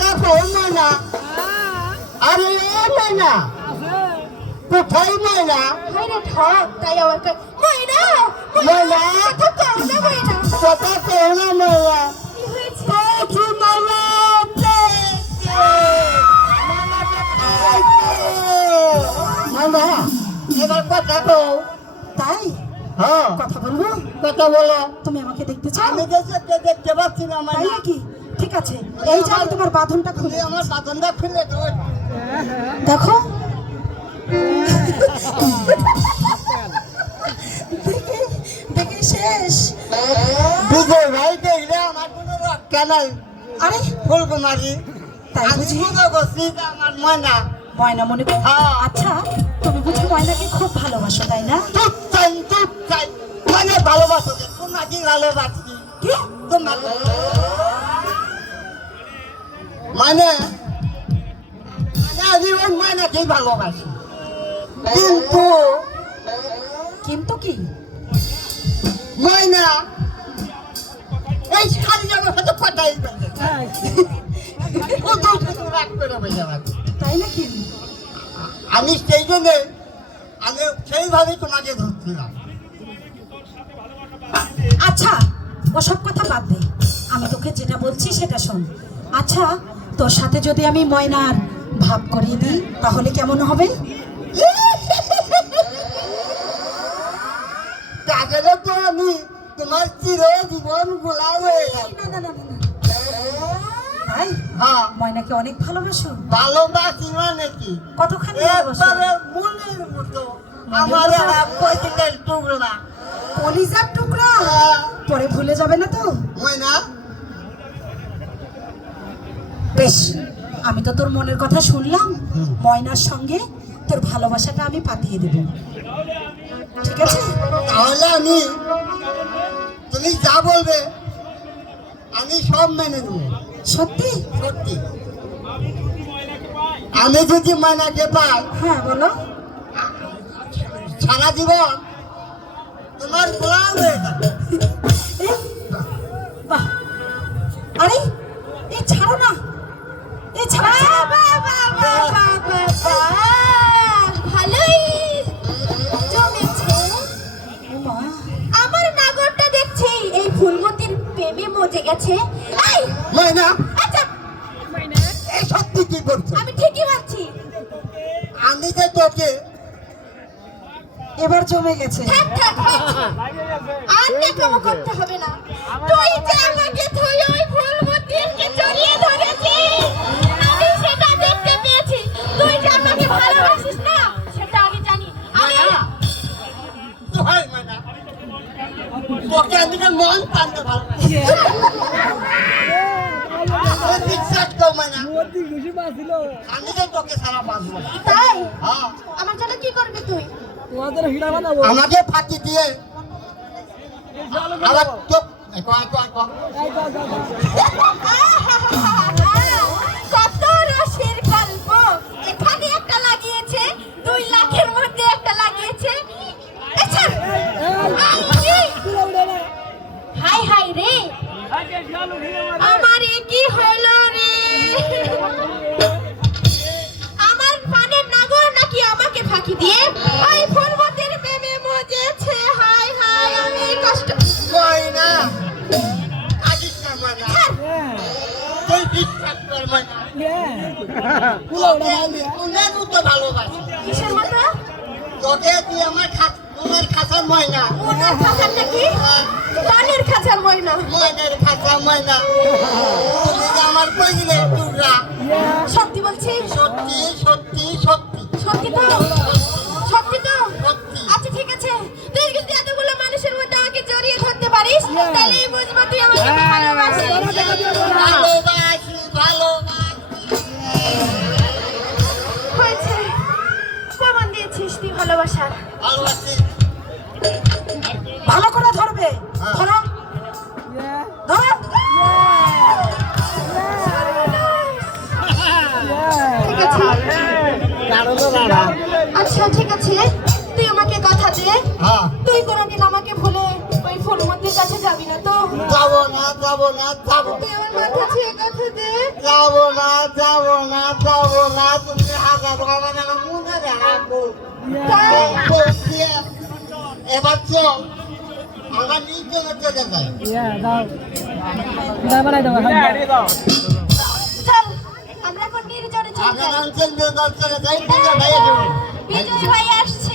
কথা কই ময়না আরে এ ময়না কোথায় ময়না হায়রে ঠক তাই আবার ময়না ময়না কথা কও না ময়না কথা কই না ময়না কি হয়েছে কি ময়না ময়না এবার কথা কও তাই হ্যাঁ কথা বলবো কথা বলো তুমি আমাকে দেখতে চাও আমি দেখতে পাচ্ছি না তাই ময়না নাকি ঠিক আছে এই যে আমি তোমার বাঁধনটা খুলে তুমি আমার বাঁধনটা খুলে দাও দেখো দেখে শেষ বিজয় ভাই দেখলে আমার কোনো রক্ষা নাই আরে ফুলকুমারী তাই আমি বুঝি মনে করছি যে আমার ময়না ময়না মনে করো হ্যাঁ। আচ্ছা তুমি বুঝি ময়নাকে খুব ভালোবাসো তাই না চুপ চাই মানে ভালোবাসো যে তোমাকে ভালোবাসি কি তোমাকে মানে আমি ওই ময়নাকেই ভালোবাসি কিন্তু কিন্তু কি ময়না এই খালি যাবে হয়তো কথাই বলবে রাগ করে বসে আছে। তাই নাকি আমি সেই জন্যে আমি সেইভাবে তোমাকে ধরছিলাম আচ্ছা ওসব কথা বাদ দে আমি তোকে যেটা বলছি সেটা শোন আচ্ছা তোর সাথে যদি আমি ময়নার ভাব করিয়ে দিই তাহলে কেমন হবে তাহলে তো আমি তোমার চির জীবন গোলাম হয়ে গেল না না না না, না। তাই হ্যাঁ ময়নাকে অনেক ভালোবাসো ভালোবাসি মানে কি কতখানি ভালোবাসো একবারে মনের মতো আমার পঁয়ত্রিশ টুকরা কলিজার টুকরা পরে ভুলে যাবে না তো ময়না বেশ আমি তো তোর মনের কথা শুনলাম ময়নার সঙ্গে তোর ভালোবাসাটা আমি পাঠিয়ে দেব ঠিক আছে তাহলে আমি তুমি যা বলবে আমি সব মেনে নেবো সত্যি সত্যি আমি যদি ময়নাকে পাই হ্যাঁ বলো সারা জীবন তোমার গোলাম হয়ে যাবে এই, বাহ আরে এই ছাড়ো না এই ছাড়ো ভালোই জমেছে মা আমার নাগরটা দেখছি এই ফুলমতির প্রেমে মজে গেছে এই ময়না আচ্ছা এই সত্যি কি করছো আমি ঠিকই ভাবছি আমি যে তোকে এবার জমে গেছে থাক থাক আর নেকামো করতে হবে না তুই যে আমাকে তুই ওই ফুলমতিরকে জড়িয়ে ধরেছিস আমি সেটা দেখতে পেয়েছি তুই যে আমাকে ভালোবাসিস না সেটা আমি জানি আমি তো হয় ময়না তোকে আমি যে মন টানতে ভালোবাসি বিশ্বাস কর ময়না আমি যে তোকে সারা বাঁচবো না। তাই হ্যাঁ আমার জন্য কি করবি তুই আমাকে ফাঁকি দিয়ে আবার চুপ কত রসের গল্প এখানে একটা লাগিয়েছে 2 লাখের মধ্যে একটা লাগিয়েছে আচ্ছা হাই হাই রে আমার কি হলো রে আমার পানের নাগর নাকি আমাকে ফাঁকি দিয়ে ওই ফুলমতির প্রেমে মজেছে হাই হাই আমি কষ্ট ময়না আজিস না ময়না তুই বিশ্বাস কর ময়না তোকে আমি মনের মতো ভালোবাসি কিসের মতো তোকে তুই আমার মনের খাঁচার ময়না মনের খাঁচার নাকি পানের খাঁচার ময়না ময়নের খাঁচা ময়না তুমি যে আমার কইলে টুকরা সত্যি বলছিস সত্যি সত্যি সত্যি সত্যি তো সত্যি তো সত্যি আচ্ছা ঠিক আছে তুই যদি এতগুলো মানুষের মধ্যে আমাকে জড়িয়ে ধরতে পারিস তাহলেই বুঝবো তুই আমাকে ভালোবাসিস ভালোবাসি ভালোবাসি হয়েছে প্রমাণ দিয়েছিস তুই ভালোবাসার ভালোবাসি ভালো করে ধরবে ধরো ধরো ঠিক আছে আচ্ছা ঠিক আছে তুই আমাকে কথা দে হ্যাঁ তুই কোনোদিন আমাকে ভুলে ওই ফুলমতির কাছে যাবি না তো যাবো না যাবো না যাবো তুই আমার মাথা ছুঁয়ে কথা দে যাবো না যাবো না তুমি হাজার বাবা না মনে রাখবো এবার চল আমরা নির্জনে চলে যাই চল আমরা এখন নির্জনে চলে যাই আগামী অঞ্চল চলে যাই ঠিক আছে বিজয় ভাই আসছে